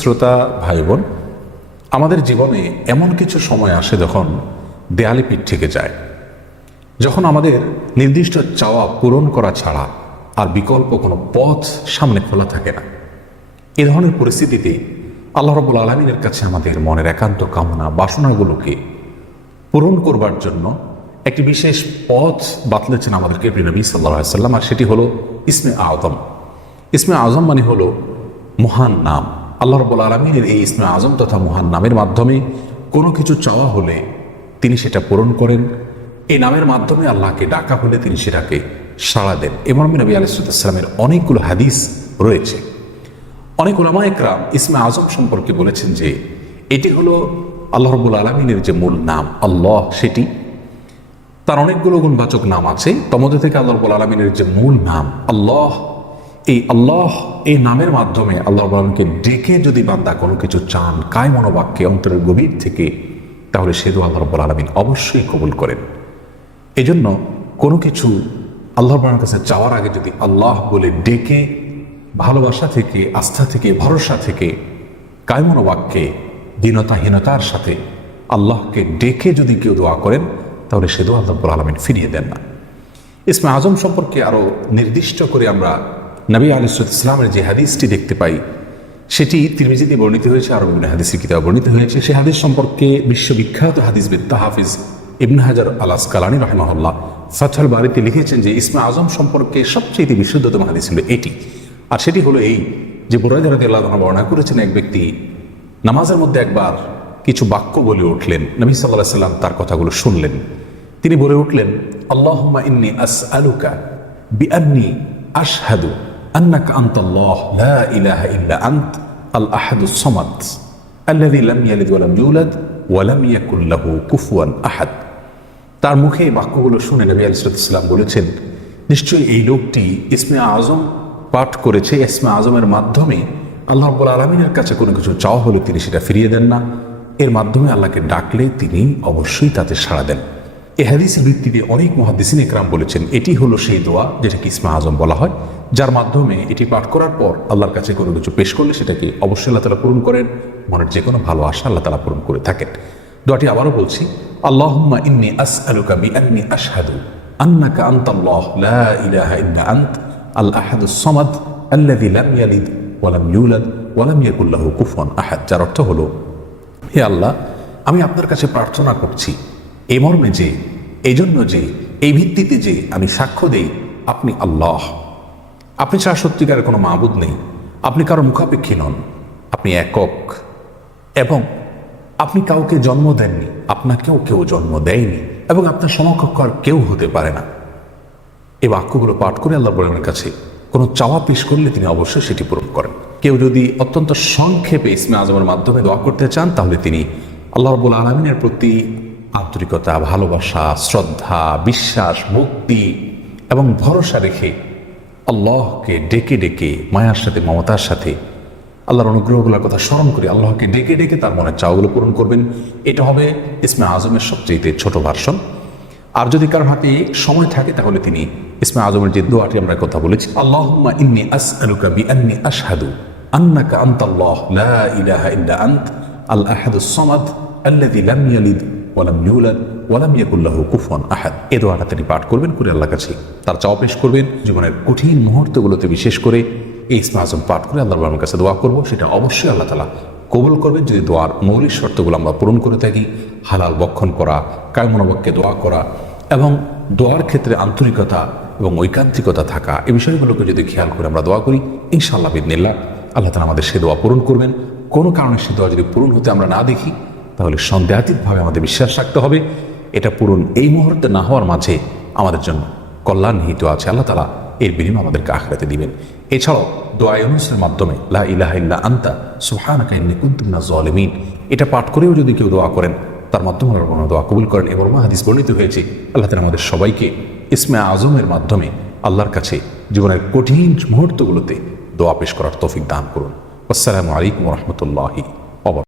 শ্রোতা ভাই বোন, আমাদের জীবনে এমন কিছু সময় আসে যখন দেয়ালে পিঠ থেকে যায়, যখন আমাদের নির্দিষ্ট চাওয়া পূরণ করা ছাড়া আর বিকল্প কোনো পথ সামনে খোলা থাকে না। এ ধরনের পরিস্থিতিতে আল্লাহ রাব্বুল আলামিনের কাছে আমাদের মনের একান্ত কামনা বাসনাগুলোকে পূরণ করবার জন্য একটি বিশেষ পথ বাতলেছেন আমাদেরকে প্রিয় নবী সাল্লাল্লাহু আলাইহি ওয়াসাল্লাম, আর সেটি হলো ইসমে আযম। ইসমে আযম মানে হলো মহান নাম। আল্লাহ রাব্বুল আলামিনের এই ইসমে আযম তথা মহান নামের মাধ্যমে কোনো কিছু চাওয়া হলে তিনি সেটা পূরণ করেন। এই নামের মাধ্যমে আল্লাহকে ডাকা হলে তিনি সেটাকে সাড়া দেন। এ মর্মে নবী আলাইহিস সালামের অনেকগুলো হাদিস রয়েছে। অনেক উলামায়ে কেরাম ইসমে আযম সম্পর্কে বলেছেন যে এটি হলো আল্লাহ রাব্বুল আলামিনের যে মূল নাম আল্লাহ, সেটি তার অনেকগুলো গুণবাচক নাম আছে। তমধ্যে থেকে আল্লাহ রাব্বুল আলামিনের যে মূল নাম আল্লাহ, এই নামের মাধ্যমে আল্লাহ রাব্বুল আলামিনকে ডেকে যদি বান্দা কোনো কিছু চান কায় মনোবাক্যে অন্তরের গভীর থেকে, তাহলে সে দোয়া আল্লাহ রাব্বুল আলামিন অবশ্যই কবুল করেন। এজন্য কোনো কিছু আল্লাহ রাব্বুল আলামিনের কাছে চাওয়ার আগে যদি আল্লাহ বলে ডেকে ভালোবাসা থেকে, আস্থা থেকে, ভরসা থেকে, কায় মনোবাক্যে দীনতাহীনতার সাথে আল্লাহকে ডেকে যদি কেউ দোয়া করেন, তাহলে সে দোয়া আল্লাহ রাব্বুল আলামিন ফিরিয়ে দেন না। ইসমে আযম সম্পর্কে আরও নির্দিষ্ট করে আমরা নবী আলাইহিস সালামের যে হাদিসটি দেখতে পাই, সেটি তিরমিজিতে বর্ণিত হয়েছে, আরও বিভিন্ন হাদিসের কিতাবে বর্ণিত হয়েছে। সেই হাদিস সম্পর্কে বিশ্ববিখ্যাত হাদিসবিদ হাফিজ ইবনে হাজার আল আসকালানী রাহিমাহুল্লাহ ফাতহুল বারীতে লিখেছেন যে ইসমে আযম সম্পর্কে সবচেয়ে বিশুদ্ধতম হাদিস হলো এটি। আর সেটি হলো এই যে বুরায়দা রাদিয়াল্লাহু আনহু বর্ণনা করেছেন, এক ব্যক্তি নামাজের মধ্যে একবার কিছু বাক্য বলে উঠলেন। নবী সাল্লাল্লাহু আলাইহি ওয়াসাল্লাম তার কথাগুলো শুনলেন। তিনি বলে উঠলেন, আল্লাহুম্মা ইন্নী আসআলুকা বিআন্নী আশহাদু আন্নাকা আনতাল্লাহ লা ইলাহা ইল্লা আনত আল আহাদুস সামাদ আল্লাযী লাম ইয়ালিদ ওয়া লাম ইউলাদ ওয়া লাম ইয়াকুল লাহু কুফুয়ান আহাদ। তার মুখে এই বাক্যগুলো শুনে নবী আলাইহিস সালাম বলেছেন, নিশ্চয়ই এই লোকটি ইসমে আযম পাঠ করেছে। ইসমে আযমের মাধ্যমে আল্লাহ রাব্বুল আলামিনের কাছে কোনো কিছু চাওয়া হলে তিনি সেটা ফিরিয়ে দেন না। এর মাধ্যমে আল্লাহকে ডাকলে তিনি অবশ্যই তাতে সাড়া দেন। এই হাদিসের ভিত্তিতে অনেক মুহাদ্দিসিন ইকরাম বলেছেন এটি হলো সেই দোয়া যেটাকে ইসমে আযম বলা হয়, যার মাধ্যমে এটি পাঠ করার পর আল্লাহর কাছে কোনো কিছু পেশ করলে সেটাকে অবশ্যই আল্লাহ তাআলা পূরণ করেন। মনের যে কোনো ভালো আশা আল্লাহ তাআলা পূরণ করে থাকেন। দোয়াটি আবারও বলছি, আল্লাহুম্মা ইন্নী আসআলুকা বিআন্নী আশহাদু আন্নাকা আনতাল্লাহ লা ইলাহা ইল্লা আনত আল আহাদুস সামাদ আল্লাযী লাম ইয়ালিদ ওয়া লাম ইউলাদ ওয়া লাম ইয়াকুল লাহু কুফুয়ান আহাদ। যার অর্থ হলো, হে আল্লাহ, আমি আপনার কাছে প্রার্থনা করছি এই মর্মে যে, এই জন্য যে, এই ভিত্তিতে যে আমি সাক্ষ্য দেই আপনি আল্লাহ, আপনি ছাড়া সত্যিকারের কোনো মাবুদ নেই, আপনি কারো মুখাপেক্ষী নন, আপনি একক, এবং আপনি কাউকে জন্ম দেননি, আপনাকেও কেউ জন্ম দেয়নি, এবং আপনার সমকক্ষ আর কেউ হতে পারে না। এই বাক্যগুলো পাঠ করে আল্লাহ রাব্বুল কাছে কোনো চাওয়া পেশ করলে তিনি অবশ্যই সেটি পূরণ করেন। কেউ যদি অত্যন্ত সংক্ষেপে ইসমে আযমের মাধ্যমে দোয়া করতে চান, তাহলে তিনি আল্লাহ রাব্বুল আলামিনের প্রতি আন্তরিকতা, ভালোবাসা, শ্রদ্ধা, বিশ্বাস, ভক্তি এবং ভরসা রেখে আল্লাহকে ডেকে ডেকে মায়ার সাথে, মমতার সাথে, আল্লাহর অনুগ্রহগুলোর কথা স্মরণ করে আল্লাহকে ডেকে ডেকে তার মনের চাওয়াগুলো পূরণ করবেন। এটা হবে ইসমে আযমের সবচেয়ে ছোট ভার্সন। আর যদি কারোর হাতে সময় থাকে, তাহলে তিনি ইসমে আযমের যে দোয়াটি আমরা কথা বলেছি, আল্লাহুম্মা ইন্নী আসআলুকা বিআন্নী আশহাদু আন্নাকা আনতাল্লাহ লা ইলাহা ইল্লা আনত আল আহাদুস সামাদ আল্লাযী লাম ইয়ালিদ ওয়া লাম ইউলাদ ওয়া লাম ইয়াকুল লাহু কুফুয়ান আহাদ। এই দোয়াটা তিনি পাঠ করবেন, করে আল্লাহর কাছে তার চাওয়া পেশ করবেন। জীবনের কঠিন মুহূর্তগুলোতে বিশেষ করে এই ইসমে আযম পাঠ করে আল্লাহর রাব্বুল কাছে দোয়া করব, সেটা অবশ্যই আল্লাহ তাআলা কবুল করবেন যদি দোয়ার মৌলিক শর্তগুলো আমরা পূরণ করে থাকি। হালাল বক্ষণ করা, কায় মনোবাক্যে দোয়া করা এবং দোয়ার ক্ষেত্রে আন্তরিকতা এবং ঐকান্তিকতা থাকা, এই বিষয়গুলোকে যদি খেয়াল করে আমরা দোয়া করি, ইনশাআল্লাহ বিইذনিল্লাহ আল্লাহ তাআলা আমাদের সে দোয়া পূরণ করবেন। কোনো কারণে সে দোয়া যদি পূরণ হতে আমরা না দেখি, তাহলে সন্দেহাতীতভাবে আমাদের বিশ্বাস রাখতে হবে এটা পূরণ এই মুহূর্তে না হওয়ার মাঝে আমাদের জন্য কল্যাণ নিহিত আছে। আল্লাহ তাআলা এর বিনিময় আমাদেরকে আখিরাতে দিবেন। এছাড়াও দোয়া ইউনূসের মাধ্যমে লা ইলাহা ইল্লা আনতা সুবহানাকা ইন্নী কুনতু মিনাজ জালিমিন, এটা পাঠ করেও যদি কেউ দোয়া করেন, তার মাধ্যমে আল্লাহ দোয়া কবুল করেন। এবং হাদিস বর্ণিত হয়েছে, আল্লাহ তাআলা আমাদের সবাইকে ইসমে আযমের মাধ্যমে আল্লাহর কাছে জীবনের কঠিন মুহূর্তগুলোতে দোয়া পেশ করার তৌফিক দান করুন। আসসালামু আলাইকুম ওয়া রাহমাতুল্লাহি